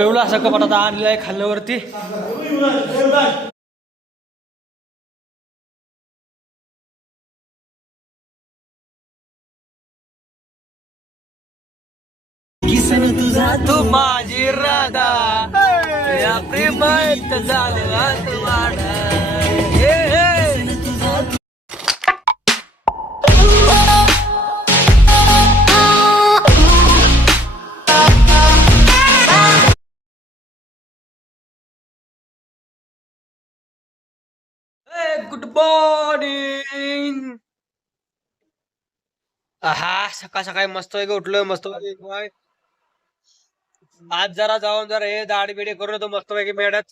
एवढा असा कपाट आता आणलेला आहे खाल्ल्यावरती. तू माझी राधा या प्रेमात झालं तुम्हाला. Good morning. हा सकाळ सकाळी मस्त आहे उठलोय मस्त. आज जरा हे दाढी बिडी करून येतो मस्त पैकी मेळ्यात.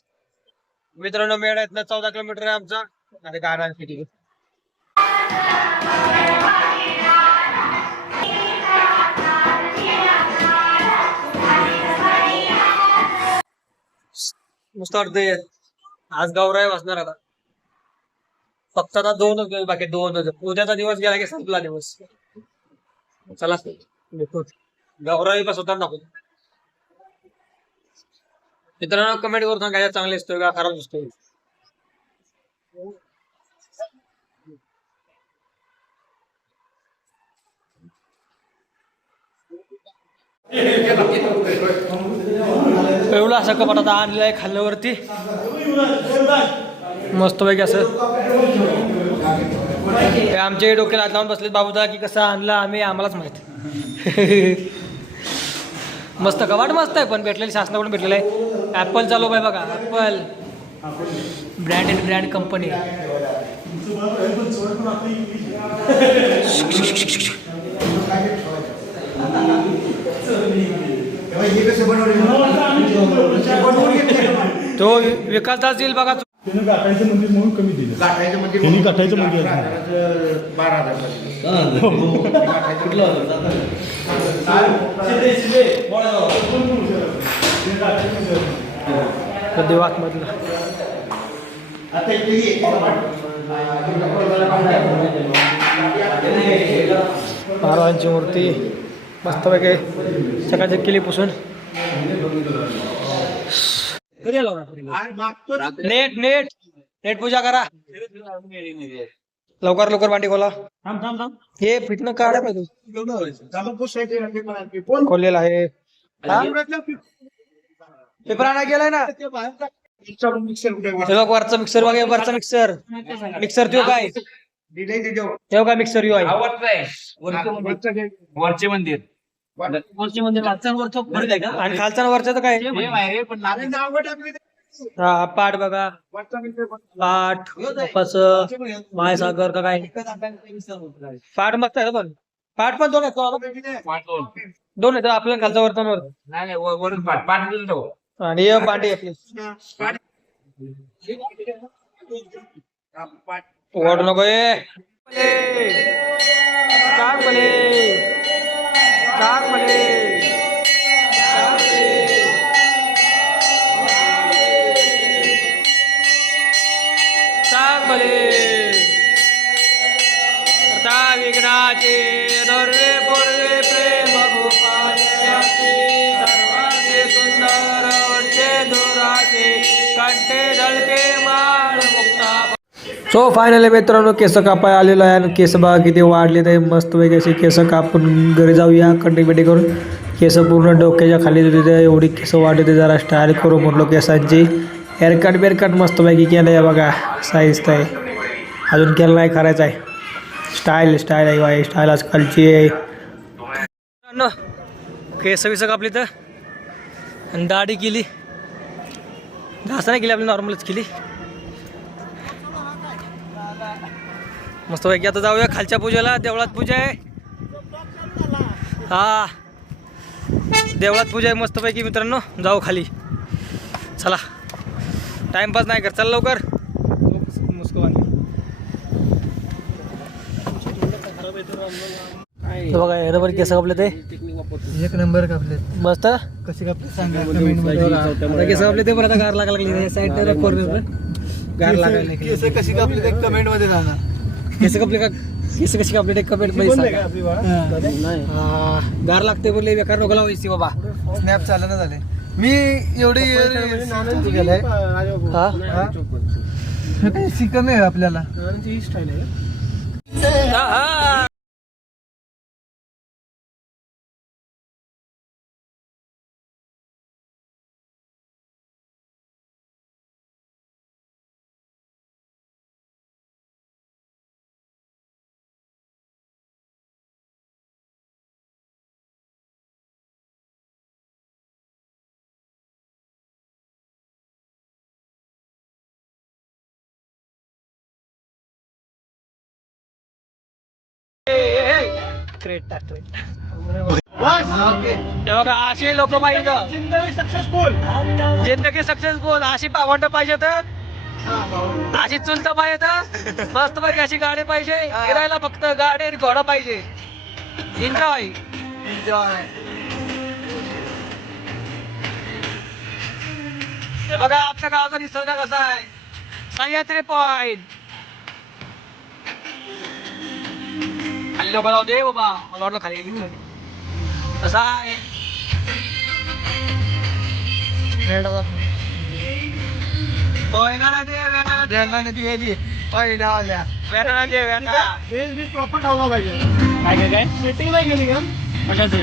मित्रांनो मेळ्यात ना 14 किलोमीटर आहे आमचा. अरे गाडा किती मस्त वाटतंय. आज गौराई वाचणार आता. फक्त आता 2च दिवस बाकी 2च. उद्याचा दिवस गेला की संपला दिवस. चला गौराई पास होता नको. मित्रांनो कमेंट करून सांगा चांगले असतोय का खराब असतोय. एवढा असा कपाट आता आणलेला आहे खाल्ल्यावरती मस्त पैकी असं. आमच्या डोक्याला हात लावून बसलेत बाबूदा की कसं आणलं आम्ही आम्हालाच माहित. मस्त कपाट मस्त आहे पण भेटलेलं शासनाकडून भेटलेलं आहे. ॲपल चालू आहे बघा. Apple brand company. तो विकास दास येईल बघा. गाठायचं मंदिर म्हणून कमी दिलं. गाठायचं मंदिर 12,000 देवात मधलं. महाराजांची मूर्ती मस्त पैकी चकाचक केली पुसून. नेट पूजा करा लवकर भांडी खोला. हे फिटणं काढा पाहिजे खोललेला आहे. पेपर आणा गेलाय ना. वरचा मिक्सर बघा. वरचा मिक्सर तो काय तेव्हा काय मिक्सर यो आहे. वरचे मंदिर आणि खालचा वरचा तर काय पाठ बघा. पाठ मायसागर का काय पाठ मस्त आहे पण. पाठ पण 2 आहेत. 2 आहेत आपल्याला खालचा वरतावर वरून पाठ आणि पांडे आपली ओढ नको. विघ्नाचे नर्वे पूर्वे प्रेम गोपालचे सर्वाचे सुंदर वरचे दुराचे कंठे झळके माळ मुक्ता. सो फायनली मित्रांनो केस कापाय आलेलो आहे. आणि केस बघा किती वाढले ते मस्त पैकी असे केस कापून घरी जाऊया कटिंग बिटिंग करून. केस पूर्ण डोक्याच्या खाली होते एवढी केस वाढले ते. जरा स्टाईल करू म्हटलो केसांची. हेअरकट बिअरकट मस्त पैकी केलं आहे बघा. साईज आहे अजून केलं नाही करायचं आहे. स्टाईल आहे स्टाईल आजकालची आहे. केस विस कापली तर आणि दाढी केली. घासा नाही केली आपली नॉर्मलच केली मस्त पैकी. आता जाऊया खालच्या पूजेला. देवळात पूजा आहे. हा देवळात पूजा आहे मस्त पैकी मित्रांनो. जाऊ खाली चला. टाइमपास नाही कर चल लवकर. बघा बरोबर केस कापले ते 1 नंबर कापले मस्त. कसे कापले सांगा केस कापले ते. बरं आता गार लागायला लागली साईड गार लागायला. केस कशी कापले ते कमेंट मध्ये सांगा. केस कशी कापले ते कमेंट मध्ये सांगा. गार लागते बोलले बेकार रोग लावायची बाबा. स्नॅप चालू ना झाले मी एवढी गेलाय सिकम आहे आपल्याला बघा असे लोक पाहिजे जिंदगी सक्सेसफुल अशी पावंड पाहिजे तर अशी चुलता पाहिजे तर मस्त पैकी अशी गाडी पाहिजे फिरायला फक्त गाडी आणि घोडा पाहिजे एन्जॉय एन्जॉय बघा आमच्या गावाचा निसर्ग कसा आहे सह्याद्री पॉइंट खाली लोक जाऊ दे बाबा मला वाटलं खाली कसा आहे प्रॉपर ठेवला पाहिजे काय काय सेटिंग नाही केली का कशाचं